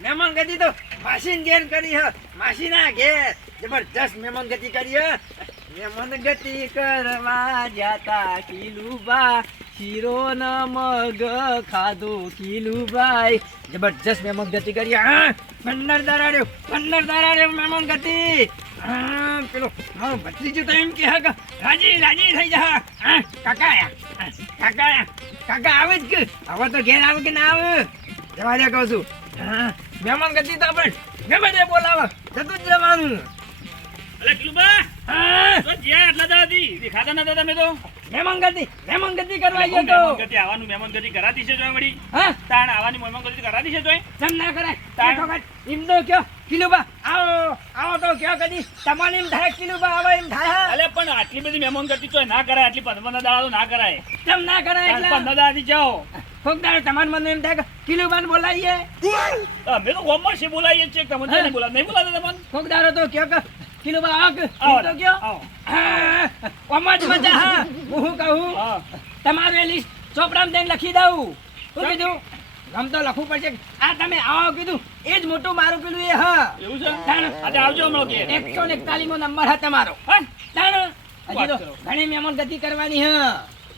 મહેમાન ગતિ તો માસીન ઘેર કરી હ માસીના ઘેર જબરજસ્ત મહેમાન ગતિ કરી હ મહેમાન ગતિ કરવા જાતા કિલુબા શીરો ન મગ ખાધો કિલુબાઈ જબરજસ્ત મહેમાન ગતિ કરી હા 15 દારાડ્યો મહેમાન ગતિ હા પેલો મારો ભત્રીજો તો એમ કે હા રાજી થઈ જા હા કાકા આવે જ કે હવે તો ઘેર આવે કે ના આવે જવા દે કહું છું હા મહેમાન ગતિ તો પણ મહેમાને બોલાવે જતું જ જવાનું અલે કિલુબા હા તો જ્યાં એટલા દાદી દેખાતા નતા તમે તો મહેમાન ગતિ કરવા ગયો તો મહેમાન ગતિ આવવાનું મહેમાન ગતિ કરાતી છે જોય વળી હા તાણ આવવાની મહેમાન ગતિ કરાતી છે જોય ચમ ના કરાય એક વખત એમ તો કયો કિલુબા આવો તો કયો કદી તમારે એમ થાય કિલુબા આવો એમ થાય અલે પણ આટલી બધી મહેમાન ગતિ ચોય ના કરાય આટલી 15 દાડા તો ના કરાય ચમ ના કરાય એટલે 15 દાડાથી જાઓ કોકદાર તમારે મને એમ થાય કે કિલુબાને બોલાવીએ અમે તો ગોમમાં છે બોલાવીએ છે તમને નહીં બોલાવ નહીં બોલાવતા તમને કોકદારો તો કયો કે કિલુબા આવો કે આવો તો કયો આવો ઓમાં જ મજા હા હું કહું હા તમારું લિસ્ટ ચોપડામાં દઈને લખી દઉં શું કીધું આમ તો લખવું પડશે આ તમે આવો કીધું એ જ મોટું મારું પેલું એ હા એવું છે આજે આવજો હમણાં કે 141મો નંબર હા તમારો હા તાણ હજી તો વાત કરો. ઘણી મહેમાન ગતિ કરવાની હા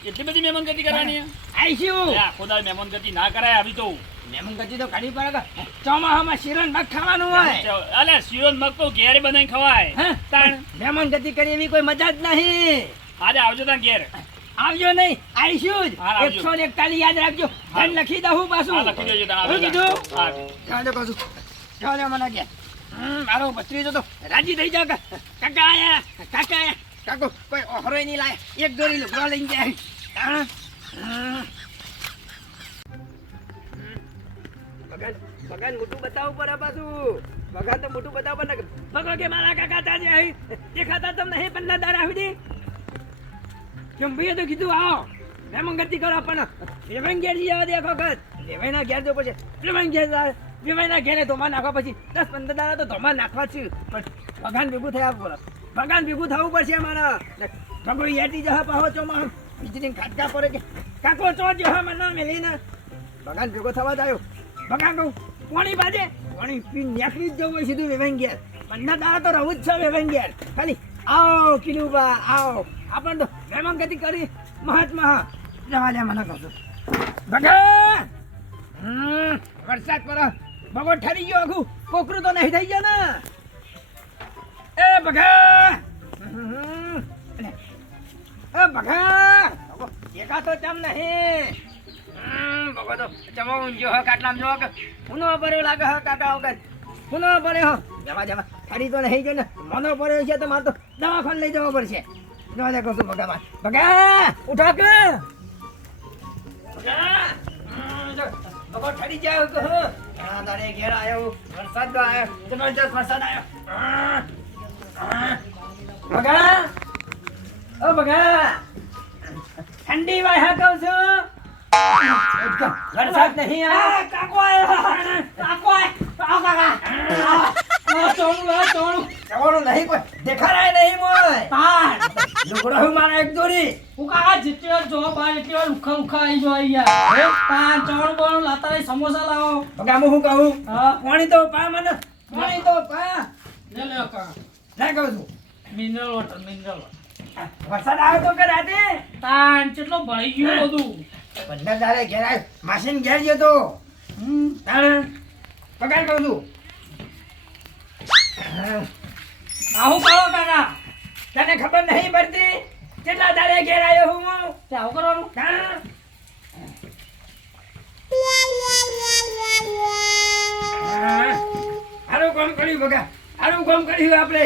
એટલી બધી મહેમાન ગતિ કરવાની આઈશું આખો દાડ મહેમાન ગતિ ના કરાય આવી તો મહેમાન ગતિ તો ઘણી પડે ચોમાહામાં શિરણ મગ ખાવાનું હોય અલે શિરોન મગ તો ઘેરે બનાવી ખવાય હા તાણ મહેમાન ગતિ કરી એવી કોઈ મજા જ નહીં આજે આવજો તાણ ઘેર આવજો નહીં આઈશું જ હા, આવજો. 141 યાદ રાખજો હા. ધન લખી દઉં પાછું હા લખી દેજો તાણ શું આવજો કીધું હા ચાલો કહું ચાલો મને કે મારો ભત્રીજો તો રાજી થઈ જાવ કાકા આયા કાકો કોઈ ઓહરોય નહીં લાય એક દોરી લુગડો લઈને જાય હા? બગાન મોટું બતાવવું પડે પાછું બગાન તો મોટું બતાવવું પડે બગો કે મારા કાકા તાજે અહીં દેખાતા તમને નહીં 15 દાડા સુધી કેમ ભાઈએ તો કીધું આવો મહેમાન ગતિ કરો પણ વેવાઈ ઘેર જઈ આવો દેખો વખત વેવાઈના ઘેર જો પછી વેવાઈના ઘેરે ધોમા નાખવા પછી 10-15 દાડા તો ધોમા નાખવા છે પણ બગાન ભેગું થયા પડે બગાન ભેગું થવું પડશે અમારા ભગો યાટી જવા પાહો ચોમાં વીજળી ખાટકા પડે કે કાકો ચો જો મને મેલીને બગાન ભેગો થવા જાય બગાન કહું પાણી બાજે પાણી પી નીકળી જ જવું હોય સીધું વેવાઈ ઘેર 15 દાડા તો રહું જ છે વેવાઈ ઘેર ખાલી આવો કિલુબા આવો આપણે તો મહેમાન ગતિ કરી મહાત્મા જવા દે મને કહું છું બગા વરસાદ પડે બગો ઠરી ગયો આખું કોકરું તો નહીં થઈ ગયો ને એ બગા એકા તો ચમ નહીં બગો તો ચમાવું જો કાટલામ જો કે હુનો પડ્યો લાગે હ કાકા વખત હુનો પડ્યો જવા ઠરી તો નહીં ગયો ને મનો પડ્યો છે તો મારે તો દવાખાને લઈ જવો પડશે જવા દે કહું છું બગા ઉઠો કે બગો ઠરી જાય કે ઘણા દાડે ઘેર આવ્યો વરસાદ તો આવ્યો જબરજસ્ત વરસાદ આવ્યો બગા ઓ બગા ઠંડી વાય હા કહું છું વરસાદ નહીં આવ્યો કાકો ચોણું નહીં કોઈ દેખાડાય નહીં મોય લુગડો હું મારા એક દોરી હું કાકા જેટલી વાર જોવા બાર એટલી વાર ઉખા આવી જો યાર પાન ચોણ બોણ લાતા રે સમોસા લાવો બગામું હું કહું હા પાણી તો પા મને પાણી તો પા લે લે કાકા ના કહું છું મિનરલ વોટર વરસાદ આવ્યો તો કે રાતે તાન કેટલો ભળી ગયું બધું 15 દાડે ઘેર આવ્યો માસીને ઘેર ગયો તો તાણ પગાર કહું છું આવું કરો કાકા તને ખબર નહીં પડતી કેટલા દાડે ઘેર આવ્યો હું તે આવું કરવાનું તાણ હારું કામ કર્યું બગા હારું કામ કર્યું આપણે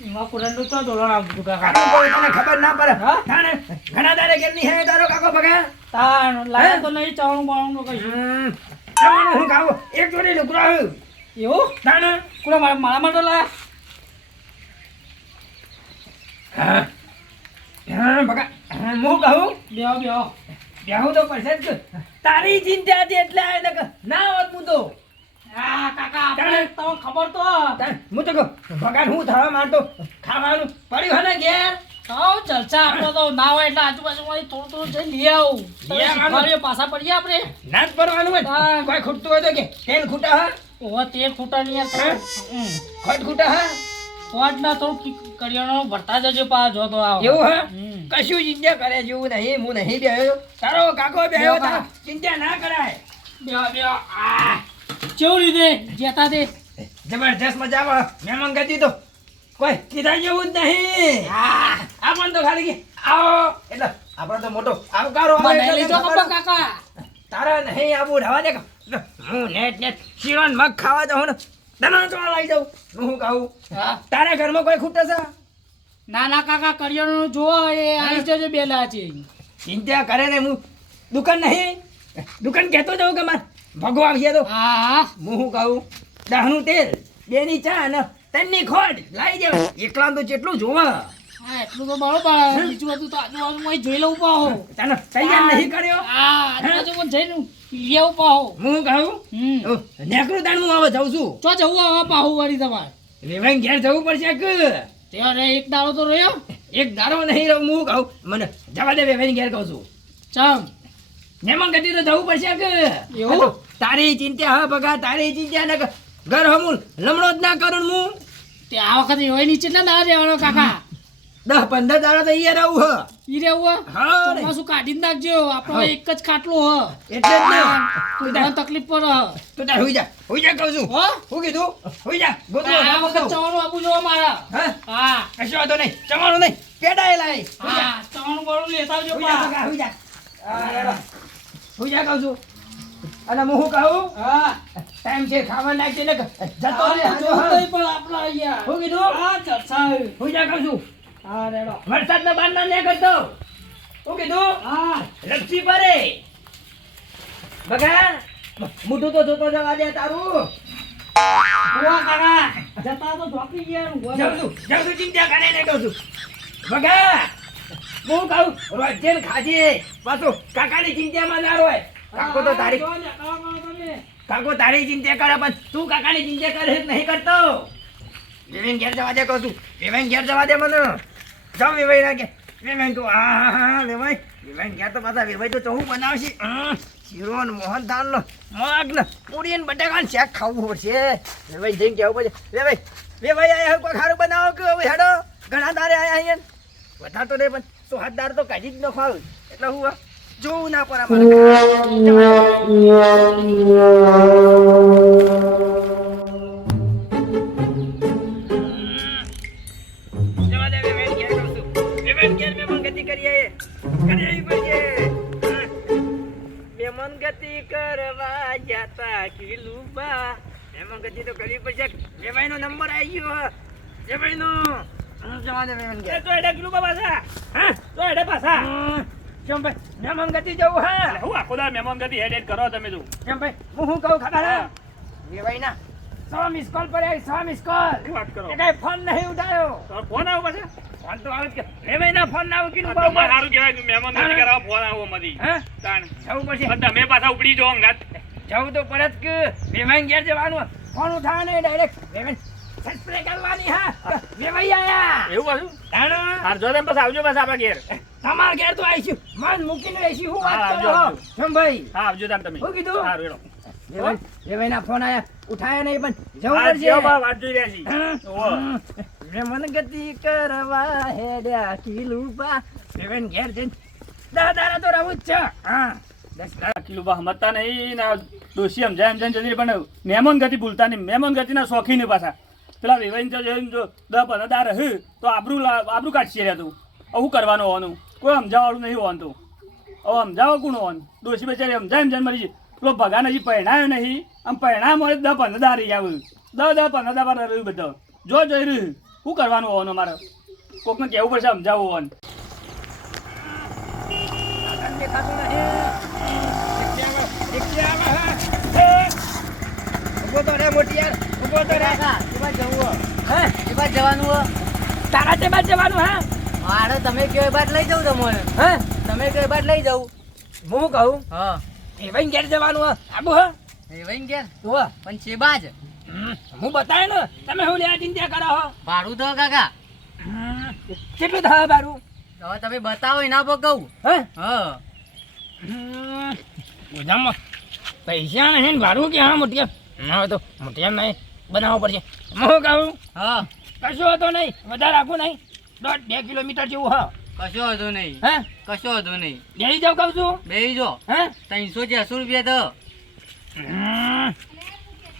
એમાં કુરંડું તો દોલણ આવતું કાકા કાકો કોઈ તને ખબર ના પડે હા? તાણ ઘણા દાડે ઘેર નહીં હે તારો કાકો બગા તાન લાગે તો નહીં ચાવણું બાવણું કશું તાણ હું ખાવું એક જોડી લુગડો આવ્યું એવું તાણ કુરા મારા માટે લાયા બગા હું કહું બેહો બેહું તો પડશે જ તારી ચિંતા હતી એટલે આવે ને ના હોત હું તો આ કાકા તાણે. આપણે તમને ખબર તો હું તો કહું ભગવાન હું થવા માંડતો ખાવાનું પડ્યું હે ને ઘેર આવ ચર્ચા આપણે તો ના હોય એટલે આજુબાજુમાં થોડું જઈ લઈ આવું લઈ આવવાનું. શીખવાડીએ પાછા પડીએ આપણે ના જ પડવાનું હોય હા. કોઈ ખૂટતું હોય તો કે તેલ ખૂટા હા ઓવા તે ખૂટા નહીં યાર. ખોટ ખૂટા હા ખોટ ના થોડું કરિયાણું ભરતા જજો પા જો તો આવો. એવું હા હમ. કશું ચિંતા કરે જેવું નહીં હું નહીં બેહ્યો તારો કાકો બેહ્યો બેહો તા ચિંતા ના કરાય બેહો બેહો. કેવું લીધે જેતા તે જબરજસ્ત મજામાં મહેમાન ગતિ તો કોઈ કીધા જેવું જ નહીં આ પણ તો ખાલી કે આવો એટલે આપણો તો મોટો આવકારો આવે બનાવી એટલે લીધો તને કપા ખબર. કાકા. તારા નહીં આવું રવા દે હું નેટ શીરો ને મગ ખાવા જાઉં ને તને તો લઈ જાઉં હું કહું હા. તારા ઘરમાં કોઈ ખૂટે છે ના ના કાકા કરિયાણું જોવો એ આવી જજો બેલા છે. ચિંતા કરે ને હું દુકાન નહીં દુકાન કહેતો જાઉં કે માર ભગવા આવ્યા તો હા હા હું શું કહું દહનું તેલ બેની ચા ને તનની ખોટ લાવી દેવા એકલા તો જેટલું જોવા હા એટલું તો બરોબર. બીજું બધું તો આજુબાજુમાં જોઈ લઉં પાહો. તને તૈયાર નહીં કર્યો હા આજુબાજુમાં જઈને લઈ આવું પાહો. હું કહું હમ નેકરું તાણ હું હવે જાઉં છું ચો જવું હવે પાહુ વળી તમારે. રેવાઈ ઘેર જવું પડશે કે ત્યારે એક દાડો તો રહ્યો. એક દારો નહીં રહું હું કહું મને જવા દે વેવાઈ ઘેર કહું છું ચમ નેમન ગતિ તો જવું પડશે કે એવું? તારી ચિંતા હા બગા તારી ચિંતા ના કર ઘર હમું લમણો જ ના કરું હું તે આ વખતે હોય નીચે ના ના રહેવાનો કાકા. 10-15 દાડા તો અહીંયા રહું હ ઈ રહેવું હા તો રે. પાછું કાઢી જ નાખજો. આપણો હા. એક જ ખાટલો હ. એટલે જ ને કોઈ દાડો તકલીફ પર હ. તું તાર હુઈ જા કહું છું હો? હું કીધું હુઈ જા ગોતરો આ જામો વખત કહું. ચવાનું આપું જોવા મારા. હા હા કશો વાંધો નહીં જવાનું નહીં પેડાયેલા અહીં. હુઈ જા. હા ચવાનું બોલું લેતા આવજો હુઈ જા પા. બગા, હુઈ જા હા, હેડો. હુઈ જા કહું છું અને હું શું કહું હા ટાઈમ છે ખાવા નાખી ને જતો રે હા, હાજો, જોવું હા. નહીં પણ આપણા અહીંયા. હું કીધું હા ચર્ચા. હુઈ જા કહું છું હા રેડો. વરસાદનો બાંધો નહીં કરતો હું કીધું હા લપસી પડે બગા મોઢું તો જોતો જવા દે તારું ઉવા કાકા જતા તો ઢોકી ગયા. જાઉં છું ચિંતા કરે ને કહું છું બગા હું કહું રોજે ને ખાજે પાછું કાકાની ચિંતામાં ના રોય કાકો તો તારી કાકો તારી ચિંતા કરે પણ તું કાકાની ચિંતા કરે જ નહીં કરતો વેવાઈને ઘેર જવા દે કહું છું વેવાઈને ઘેર જવા દે મને જાઉં વેવાઈ ના ઘેર વેવાઈ તું હા વેવાઈને ઘેર તો પાછા વેવાઈ તો ચહું બનાવશે શીરો ને મોહનથાળ નો મગ ને પૂરી ને બટાકા ને શાક ખાવું પડશે વેવાઈ જઈને કહેવું પડશે વેવાઈ આયા કોઈ ખારું બનાવો કે હવે હેડો ઘણા તારે આયા અહીંયા વધારે તો નહીં પણ તો હાથ દાર તો કાઢી જ ન ખાવું એટલે હું જોવું ના પડે જવા દે વેવાઈ ઘેર કહું છું વેવાઈ ઘેર મહેમાન ગતિ કરીએ કરી પડશે મહેમાન ગતિ કરવા જાતા કિલુબા મહેમાન ગતિ તો કરવી પડશે વેવાઈ નો નંબર આવી ગયો વેવાઈ નો જવા દે વેવાઈ ઘેર તો એડા કિલો પાછા હા તો એડા પાછા કેમ ભાઈ મહેમાન ગતિ જવું હા હું આખો દા મહેમાન ગતિ હેડ કરો તમે તું કેમ ભાઈ હું કહું ખબર હે વેવાઈ ના 100 મિસ કોલ પર આવી 100 મિસ કોલ શું વાત કરો એ કઈ ફોન નહીં ઉઠાયો તમારો ફોન આવ્યો પાછા ફોન તો આવે જ કે વેવાઈ ના ફોન ના આવે કીધું તમારે બાબા સારું કહેવાય કે મહેમાન ગતિ કરાવવા ફોન આવ્યો મધી હે તાણ જવું પડશે પણ તમે પાછા ઉપડી જો અંગાત જવું તો પડે જ કે વેવાઈ ઘેર જવાનું ફોન ઉઠાવે નહીં ડાયરેક્ટ વેવાઈ સસ્પ્રે કરવાની હા વેવાઈ આયા એવું પાછું તાણો હાર જો તેમ પાછા આવજો પાછા આપણા ઘેર તમાર ઘેર તો આવીશું મન મૂકીને આવીશું હું હા, વાત આવજો, કરો આવજો. કેમ ભાઈ હા આવજો તાણ તમે શું કીધું? સારું હેડો વેવાઈ ના ફોન આયા ઉઠાયા નહીં પણ જવું હા, પડશે જેવો બા વાત જોઈ રહ્યા છીએ ઓહો. મન ગતિ કરવા હેડ્યા કિલુબા વેવાઈ ઘેર જઈને 10 દાડા તો રહું જ છે હા 10 દાડા કિલો બા સમજતા નહીં ના ડોશી સમજાય જલ્દી પણ મહેમાન ગતિ ભૂલતા નહીં મહેમાન ગતિના શોખીન પાછા પેલા વેવાઈને જો 10-15 દાર રહે તો આબરૂ કાઢશે રહ્યા તું શું કરવાનું હોવાનું કોઈ સમજાવવાનું નહીં હોવાનું તું હવે સમજાવો કોણ હોવાનું ડોશી બેચારી સમજાય મરી જાય પેલો ભગાને હજી પહેણાયો નહીં આમ પહેણા મળે 10-15 દાર રહી આવું 10-15 દાર રહ્યું બધો જો જોઈ રહ્યું શું કરવાનું હોવાનું મારે કોકને કહેવું પડશે સમજાવવું હોવાનું દેખાતું નહીં ઉભો તો રે મોટી યાર ઉભો તો રે હે તારા તે બાદ જવાનું હા મારે તમે કયો એ બાદ લઈ જાઉં તમને હે તમે કયો એ બાદ લઈ જાઉં હું કહું હા વેવાઈ ઘેર જવાનું હા આબુ હા એ વઈ ગયા હોવા પણ છે બાજ હું બતાવે ને તમે હું લેવા ચિંતા કરો હો ભાડું તો કાકા કેટલું થાય બારું હવે તમે બતાવો એના પર કહું હે હા બધામાં પૈસા નહીં ને ભાડું કે હા મોટી હવે તો એમ નહીં બનાવવો પડશે. હું કહું હા કશું હતો નહીં, વધારે રાખવું નહીં, 1.5 કિલોમીટર જેવું હા. કશો વાંધો નહીં, હે કશો વાંધો નહીં. બેસી જાવ કહું છું. બેસી જો હે 300 રૂપિયા તો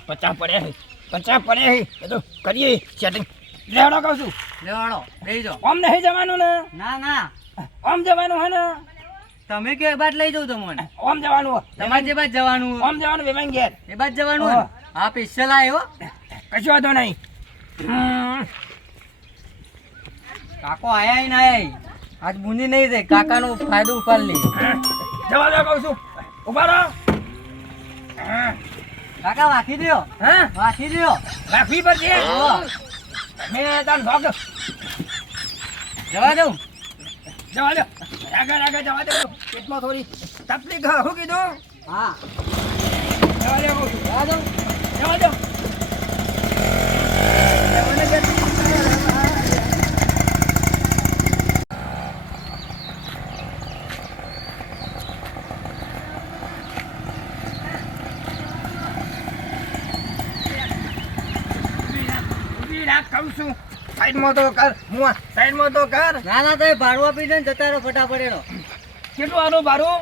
50 પડ્યા છે, 50 પડ્યા છે. એ તો કરીએ સેટિંગ. લેવડો કહું છું. લેવાડો બેસી જો. આમ નહીં જવાનું ને, ના ના આમ જવાનું હે ને, તમે કે બાદ લઈ જાઉં તમને. આમ જવાનું હે. તમારે જે બાદ જવાનું આમ જવાનું વેવાઈ ઘેર. એ બાદ જવાનું હા. હા સ્પેશિયલ આવ્યો. કશું વાંધો નહીં. કાકો આયા ના આયા આજ બુની નહીં રે. કાકાનો ફાયદો ઉપાડ લે. જવા દો કહું છું. ઉભા રહો. કાકા વાંખી દ્યો, હા વાંખી દ્યો. રાખવી પડશે. હા. મેં તાર ભાગ જવા દઉં. જવા દો. આગળ જવા દો. પેટમાં થોડી તકલીફ હા. શું કીધું? હા જવા દો કહું છું. જવા દઉં. જવા દો. ઊભી રાખ કહું છું. સાઈડમાં તો કર. હું સાઈડમાં તો કર. ના ના તો ભાડું આપી દે ને જતા રહો ફટાફટ એનો. કેટલું આનું ભાડું?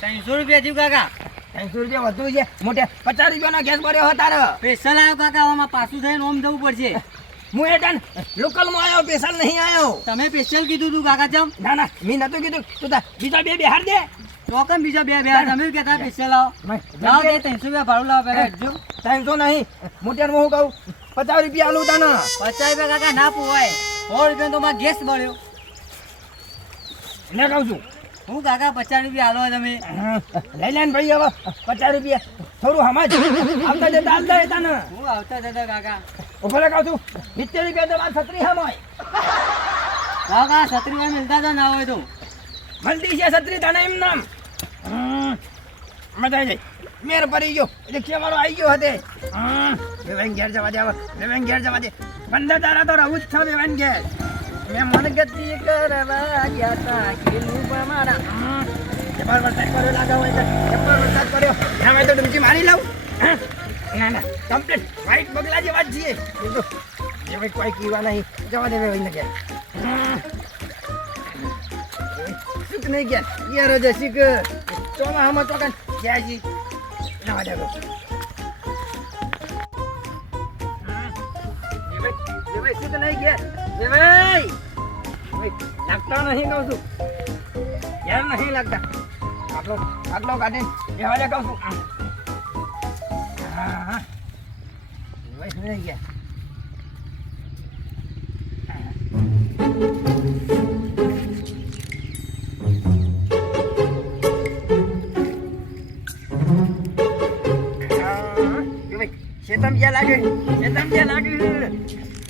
300 રૂપિયા થયું કાકા. 300 રૂપિયા વધુ છે. મોટે 50 રૂપિયાનો ગેસ ભર્યો હતો તારે. સ્પેશિયલ આવ્યો કાકા. આમાં પાછું થઈને ઓમ જવું પડશે. હું એ તને લોકલમાં આવ્યો, સ્પેશિયલ નહીં આવ્યો. તમે સ્પેશિયલ કીધું તું કાકા ચમ. ના ના મેં નતું કીધું. તું તાર બીજા બે બિહાર દે. ચોકન બીજા બે બે તમે કહેતા સ્પેશિયલ આવો. લાવો તે 300 રૂપિયા ભાડું લાવો પહેલા હટજો. 300 નહીં. મોટિયાને હું કહું 50 રૂપિયા આલું તને. 50 રૂપિયા કાકા ના પોવાય. 100 રૂપિયા તો મારા ગેસ બળ્યો. ને કહું છું. હું કાકા 50 રૂપિયા આલો તમે. લઈ લે ને ભાઈ હવે 50 રૂપિયા. થોડું સમજ. આવતા જતા હાલતા હતા ને. હું આવતા જતા કાકા. ઉપર કહું છું 70 રૂપિયા તો મારે છત્રી હમ હોય. કાકા 70 રૂપિયા મિલતા હતા ના હોય તો. મળતી છે છત્રી તને એમ નામ. મજા આવી જાય. મેર પડી ગયો. રિક્ષા વાળો આવી ગયો હતે. વેવાઈ ઘેર જવા દે હવે. વેવાઈ ઘેર જવા દે. 15 દાડા તો રહું જ છો વેવાઈ ઘેર. મેં મનગતિ કરવા ગયા તા ખેલું મારા. જબર વરસાદ પડ્યો લાગે હોય છે. જબર વરસાદ પડ્યો. હવે તો ડૂમચી મારી લઉં. ના ના કમ્પ્લીટ વ્હાઈટ બગલા જેવા જ છીએ. એ ભાઈ કોઈ કીવા નહીં. જવા દે વેવાઈને ઘેર. શીખ નહીં ગયા. યાર હજે શીખ. ચોમાહામાં તો કાંઈ ગયા છી. જવા દે વેવાઈ શીખ નહીં ગયા. વેવાઈ લાગતા નહીં કહું છું. યાર નહીં લાગતા. આટલો કાઢીને બેહવા દે કહું છું. હા વેવાઈ નહીં ગયા. શેતમ જ્યાં લાગે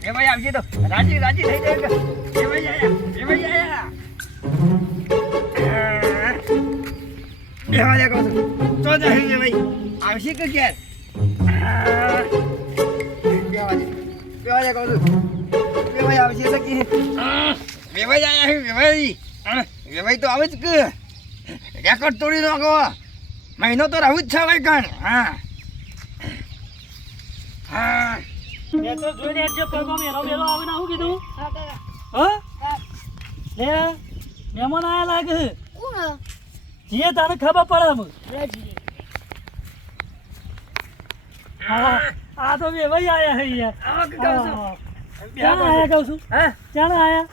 એ ભાઈ આવશે તો રાજી થઈ જાય. એ ભાઈ આયા બેહવા દે કહું છું. તો જાય ભાઈ આવશે કે ક્યારે બેહવા દે કહું છું. બે ભાઈ આવશે તો કે બે ભાઈ આયા. વેવાઈ તો આવે જ કે રેકોર્ડ તોડી નાખો. મહિનો તો રહું જ છે ભાઈ કાન. હા એ તો જોઈને જે પગમાં મેલો મેલો આવે ને આવું કીધું. હા લે મહેમાન આયા લાગે. જીએ તને ખબર પડે એમ. હા આ તો વેવાઈ આયા હે યાર. ક્યાં આયા કહું છું. હા ક્યાં આયા.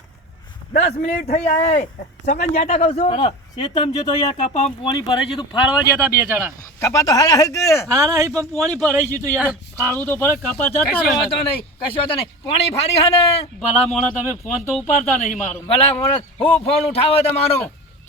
10 મિનિટ થઈ આયા. સગન જાતા કહું છું. અરે શેતમ જો તો યાર કપામાં પાણી ભરાઈ ગયું તું. ફાળવા જતા બે જણા. કપા તો હારા હે કે હારા હી પણ પાણી ભરાઈ ગયું તું યાર. ફાળવું તો ભલે કપા જતા કશો રહે. હતો નહીં. પાણી ફાડી હે ને. ભલા મોણા તમે ફોન તો ઉપાડતા નહીં મારું. ભલા મોણસ હું ફોન ઉઠાવો તમારો.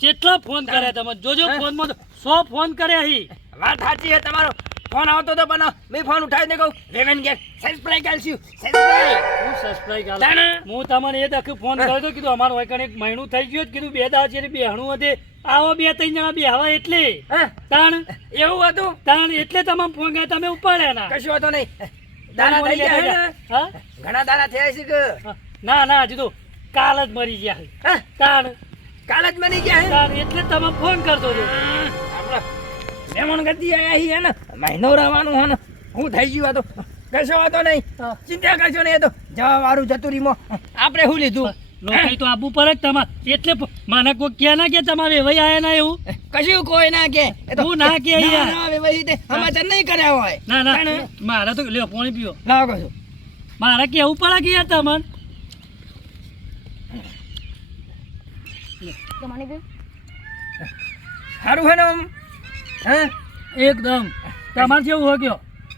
કેટલા ફોન કર્યા તમે જોજો. ફોનમાં તો 100 ફોન કર્યા હી. વાત સાચી છે તમારો. ફોન આવતો તો પણ મેં ફોન ઉઠાવીને કહું રેવન ગેટ સબસ્ક્રાઇબ કરશું. સબસ્ક્રાઇબ હું સબસ્ક્રાઇબ કરું. તાણે? હું તમને એ દખે ફોન કર્યો તો કીધું અમારું હોય એક મહિનું થઈ ગયું. કીધું 2 દાડા છે બેહણું હતી. આવો 2-3 જણા બેહવા એટલે હા તાણ એવું હતું. તાણ એટલે તમામ ફોન કર્યા તમે ઉપાડ્યા ના. કશું હતો નહીં. દાણા થઈ ગયા હે ને? હા ઘણા દાણા થયા છે કે ના ના હજુ તો કાલ જ મરી ગયા છે. હા? તાણ કાલ જ બની ગયા હે. તાણ એટલે જ તમે ફોન કરતો હતો. આપણા મહેમાન ગતિ આયા હી હે ને. મહિનો રહેવાનું હે ને. હું થઈ ગયું આ તો કશો વાતો નહીં ચિંતા કરશો નહીં એ તો જવા વાળું જતું રીમો આપણે શું લીધું લોકો તો આબુ પર જ તમાર એટલે મને કોઈ ક્યાં ના કે તમારે વેવાઈ આયા ના એવું કશું કોઈ ના કે એ તો હું ના કે યાર. વેવાઈ તે સમાચાર નહીં કર્યા હોય ના ના મારે તો લ્યો પાણી પીઓ લાવો કશું મારે કેવું પડે કે યાર તમને સારું હે ને આમ? હે એકદમ તમારે કેવું હોય કયો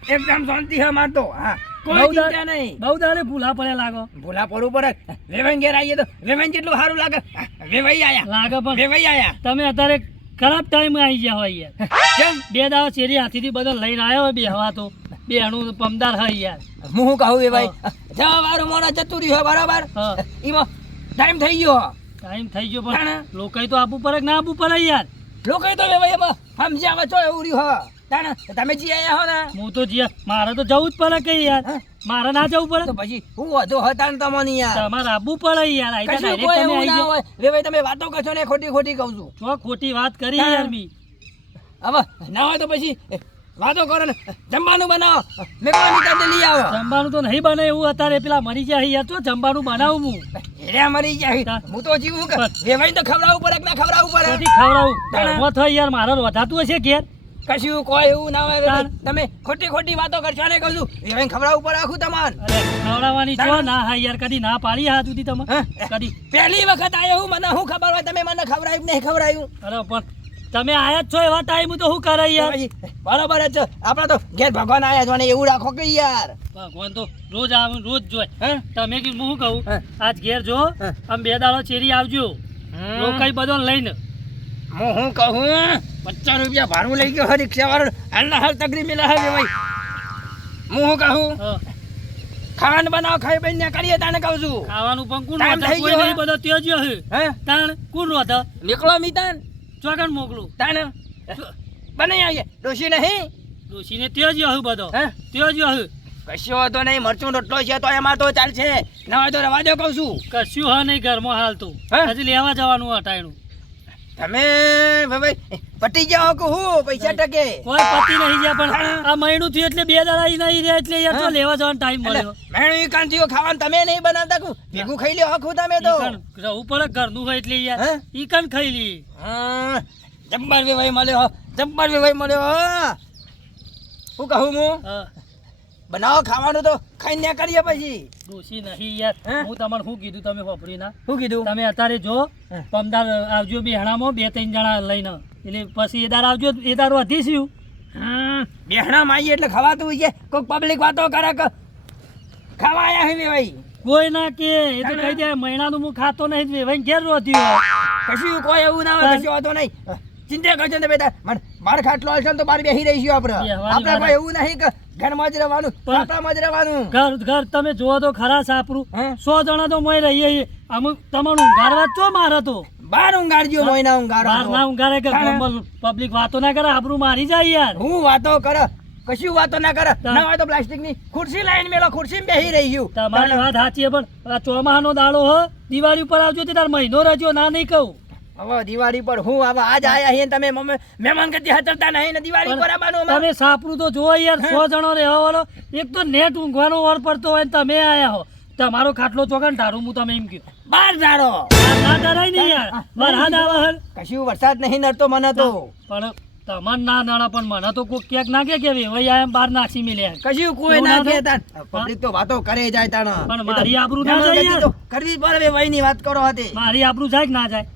એકદમ શાંતિ હે માર તો હા કોઈ બહુ ચિંતા નહીં બહુ દાડે ભૂલા પડ્યા લાગો ભૂલા પડવું પડે વેવાઈ ઘેર આવીએ તો વેવાઈ જેટલું સારું લાગે વેવાઈ આયા લાગે પણ વેવાઈ આયા તમે અત્યારે ખરાબ ટાઈમે આવી ગયા હોય યાર કેમ બે દાવા શેરી હાથીથી બધો લઈને આવ્યો હોય બે હવા તો બે અણુ પમદાર હોય યાર હું શું કહું વેવાઈ જવા વાળું મોડા જતું રહ્યું હે બરાબર હા એમાં ટાઈમ થઈ ગયો ટાઈમ થઈ ગયો તાણે. પણ લોકો તો આપવું પડે કે ના આપવું પડે યાર લોકો તો વેવાઈ એમાં સમજ્યા છો એવું રહ્યું હ તાણે તમે જી આયા હો ને હું તો જ્યાં મારે તો જવું જ પડે કે યાર હા? મારે ના જવું પડે તો પછી હું વધુ હતા ને તમને યાર તમારે આપવું પડે યાર આઈ કશું direct કોઈ તમે એવું આઈ ના જાઓ. હોય વેવાઈ તમે વાતો કરશો ને ખોટી ખોટી કહું છું તો ખોટી વાત કરી હા. યાર મી હવે ના હોય તો પછી વાતો કરો ને જમવાનું બનાવો મેં કોઈ તમને લઈ આવો જમવાનું તો નહીં બને એવું અત્યારે પેલા મરી જાય યાર તો જમવાનું બનાવું હું હેર્યા મરી જાય હું તો જીવું કે વેવાઈ તો ખવડાવવું પડે કે ના ખવડાવવું પડે પછી ખવડાવું તાણે. ઘરમાં થઈ યાર મારે વધાતું હશે ઘેર કશું કોઈ એવું ના હોય તાણ. તમે ખોટી ખોટી વાતો કરશો ને કહું છું વેવાઈ ખવડાવવું પડે આખું તમારે અરે ખવડાવવાની જો તાણે. ના હા યાર કદી ના પાડી હાથ સુધી તમે હા? કદી પહેલી વખત આયો હું મને શું ખબર હોય તમે મને ખવડાવ્યું કે નહીં ખવડાવ્યું અરે પણ તમે આયા જ છો એવા ટાઈમ તો શું કરે યાર પછી બરોબર જ છે આપણે તો ઘેર ભગવાન આયા છો ને એવું રાખો કે યાર ભગવાન તો રોજ આવે રોજ જોય હે તમે કીધું હું કહું હા. આજ ઘેર જો હા. આમ બે દાડો ચેરી આવજો રોકાઈ બધો લઈને હું શું કહું 50 રૂપિયા ભાડું લઈ ગયો રિક્ષા વાળો હાલના હાલ તગરી મિલા હે ભાઈ હું શું કહું હા. ખાવાનું બનાવો ખાઈ બઈને કરીએ તાને કહું છું ખાવાનું પણ કોણ ટાઈમ રોતા થઈ કોઈ ગયો, નહીં બધો ત્યો જ હે હે તાણ કોણ રોતા નીકળો મિતાન ચોકન મોકલું તાને બનાવી આવીએ ડોશી નહીં ડોશીને ત્યો જ હે બધો હે ત્યો જ હે કશો હતો નહીં મરચું રોટલો છે તો એમાં તો ચાલશે ના હોય તો રવા દો કહું છું કશું હા નહીં ઘરમાં હાલ તો હે? હજી લેવા જવાનું હટાયણું તમે ભાઈ પટી જાઓ કે હું પૈસા ટકે કોઈ પતિ નહીં ગયા પણ હા. આ મહિનું થયું એટલે બે દાડા ઈ નહીં રહ્યા એટલે યાર તો હા. લેવા જવાનો ટાઈમ મળ્યો મેણું ઈ કાંતિઓ ખાવાનું તમે નહીં બનાવતા કુ ભેગું ખાઈ લ્યો હકું તમે તો ઈ કણ રહું પડે ઘરનું હોય એટલે યાર હે? ઈ કણ ખાઈ લઈએ હા, જબ્બર વેવાઈ મળ્યો જબ્બર વેવાઈ મળ્યો શું કહું હું હા. બનાવો ખાવાનું તો ખાઈને ન્યા કરીએ પછી ડોશી નહીં યાર હે? હું તમને શું કીધું તમે વાપરી ના શું કીધું તમે અત્યારે જો હે. પમદાર આવજો બેહણામાં 2-3 જણા લઈને એટલે પછી એદાર આવજો એદાર વધીશું બેહણા માઈએ એટલે ખવાતું છે કોઈક પબ્લિક વાતો કરે કે ખાવા આયા હે વેવાઈ કોઈ ના કે એ તો કહી દે મહિનાનું હું ખાતો નહીં વેવાઈ ઘેર રોતી હોય કશું કોઈ એવું ના હોય કશું વાતો નહીં ચિંતા કરજો ને બેટા મને બાર ખાટલો હશે ને તો બાર બેસી રહીશું આપણે બેહવાની આપણે વાત. કોઈ એવું નહીં કે ઘરમાં જ રહેવાનું પણ- આપણામાં જ રહેવાનું ઘર ઘર તમે જુઓ તો ખરા સાપરું હે? 100 જણા તો મોય રહીએ છીએ. અમુક તમારું ઊંઘાડવા જ છો મારે તો બાર ઊંઘાડજો મોયના બહાર ના ઊંઘાડો ઊંઘાડે કે તાણે. પબ્લિક વાતો ના કરે આબરૂ મારી જાય યાર હું વાતો કરે કશું વાતો ના કરે તાણ. ના હોય તો પ્લાસ્ટિકની ખુરશી લાઈન મેલો ખુરશી બેસી રહ્યું તમારી વાત સાચી છે પણ આ ચોમાહાનો દાડો હ દિવાળી ઉપર આવજો તે તાર મહિનો રહેજો ના નહીં કહું હવે દિવાળી પર હું હવે આજ આયા છીએ ને તમે મહેમાન ગતિ હાચરતા નહીં ને દિવાળી પર આવવાનું અમારે. તમે સાપરું તો જુઓ યાર 100 જણો રહેવા વાળો એક તો નેટ ઊંઘવાનો ઓર પડતો હોય ને તમે આયા હો તમારો ખાટલો ચોકન ઢારું હું તમે એમ કહ્યું બાર જાડો ના ડરાય નહીં યાર વરસાદ આવે હે. કશું વરસાદ નહીં નડતો મને તો પણ તમને ના નડે પણ મને તો કોઈ ક્યાંક ના કે વેવાઈ આયા એમ બહાર નાસી મેલ્યા કશું કોઈ એવું ના ના કે થાય? તાન પબ્લિક તો વાતો કરે જાય તાણ પણ મારી આબરૂ ના જાય યાર. કરવી જ પડે વય ની વાત કરો હતી મારી આબરૂ જાય કે ના જાય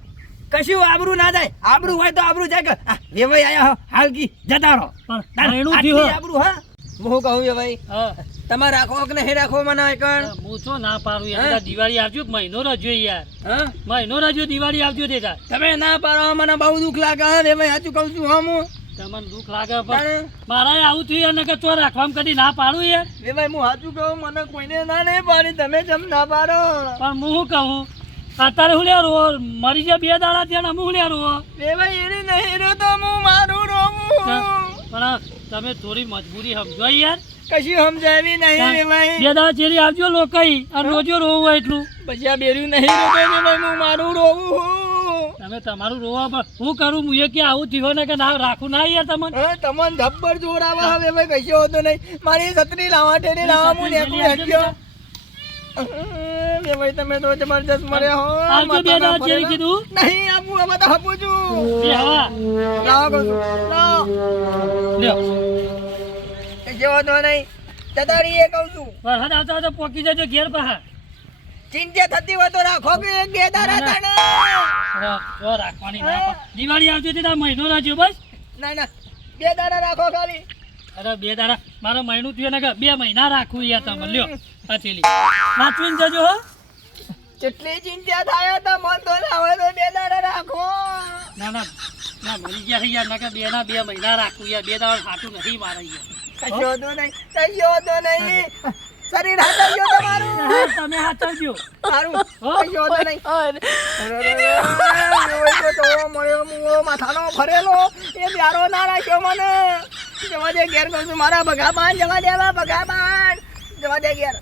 કશું આબરૂ ના જાય આબરૂ હોય તો આબરૂ જાય કે આ વેવાઈ આયા હો, હાલકી જતા રહો પણ તાન મહિનું આટલી થયું હે. આબરૂ હા હું કહું વેવાઈ હા તમે રાખો કે નહીં રાખો મને એકણ હું છો ના પાડું યાર હે? બધા દિવાળી આવજો મહિનો રજો યાર હા મહિનો રજો દિવાળી આવજો દેતા તમે ના પાડો મને બહુ દુઃખ લાગે હા વેવાઈ સાચું કહું છું હા હું તમને દુઃખ લાગે પણ તાણે. મારા આવું થયું યાર નકર ચો રાખવામાં કદી ના પાડું યાર વેવાઈ હું સાચું કહું મને કોઈને ના નહીં પાડી તમે જેમ ના પાડો પણ હું શું કહું અત્યારે હું લ્યા રો મરી ગયા 2 દાડા ત્યાં હું લ્યા રો વેવાઈ એની નહીં રો તો હું મારું રોવું પણ તમે થોડી મજબૂરી સમજો યાર કશું સમજાવી નહીં વેવાઈ 2 દાડા ચેરી આવજો લોકાઈ અને રોજો રોવું હોય એટલું પછી આ બેર્યું નહીં રોતો વેવાઈ હું મારું રોવું તમે તમારું રોવા પણ હું કરું હું એ કે આવું થયું ને કે ના રાખું ના યાર તમને હા તમને જબ્બર જોર આવે હવે ભાઈ કશો હોતો નહીં મારી છત્રી લાવા ટેડી લાવા હું નેકું હેડ્યો ભાઈ તમે તો જબરજસ્ત મરે હો આવજો બે દાડા જેવી કીધું નહીં આપું હવે તો આપું છું બે હવા લાવો કહું છું લાવો લ્યો કશો હોતો નહીં જતા રહીએ કહું છું વરસાદ આવતા આવતા પોકી જજો ઘેર પાહા ચિંતા થતી હોય તો રાખો કે એક બે દાડા તને જો રાખવાની ના પણ દિવાળી આવતી હતી તાર મહિનો ના થયો બસ ના ના બે દાડા રાખો ખાલી અરે બે દાડા મારો મહિનું થયું ને કે 2 મહિના રાખવું યાર તમે લ્યો આ થેલી વાંચવીને જજો હો કેટલી ચિંતા થાય તો મન તો લાવે તો બે દાડા રાખો ના ના ના મરી ગયા છે યાર નકર 2 મહિના રાખવું યાર 2 દાડા ખાતું નથી મારે યાર કશો હોતો નહીં શરીર હાથવજો તમારું હા, તમે હાચવજો સારું હો? કશો હોતો નહીં માથાનો ફરેલો એ પ્યારો ના રાખ્યો મને જવા દે ઘેર કહું છું મારા ભગાબાન જવા દેવા ભગાબાન જવા દે ઘેર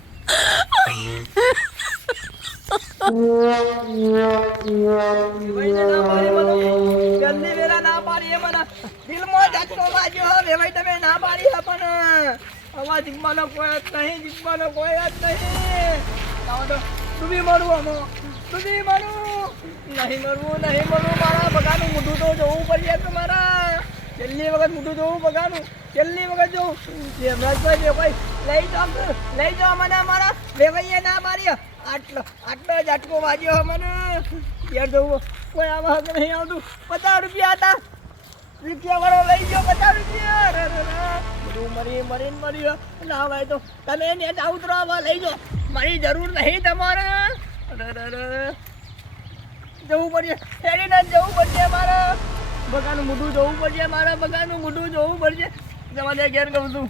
જલ્દી વેલા ના પાડી મને દિલમાં ઝટકો વાગ્યો હવે ભાઈ તમે ના પાડી પણ આવા જીવવાનો કોઈ જ નહીં જીવવાનો કોઈ જ નહીં તું બી મરું અમો તું બી મરું નહીં મરવું મારા બગાનું મોઢું તો જોવું પડશે તમારા છેલ્લી વખત મોઢું જોવું બગાનું છેલ્લી વખત જોવું ભાઈ લઈ જાઓ મને મારા વેવાઈએ ના મારી આટલો ઝટકો વાગ્યો મને ઘેર જવું કોઈ આવા હક નહીં આવતું 50 રૂપિયા હતા રૂપિયા વાળો લઈ ગયો 50 રૂપિયા બધું મરી ના ભાઈ તો તમે ને ઉતરો લઈ જાઓ મારી જરૂર નહીં તમારે જવું પડશે શેરીને જવું પડશે મારે બગાનું મોઢું જોવું પડશે મારા બગાનું મોઢું જોવું પડશે જવા દે ઘેર કહું છું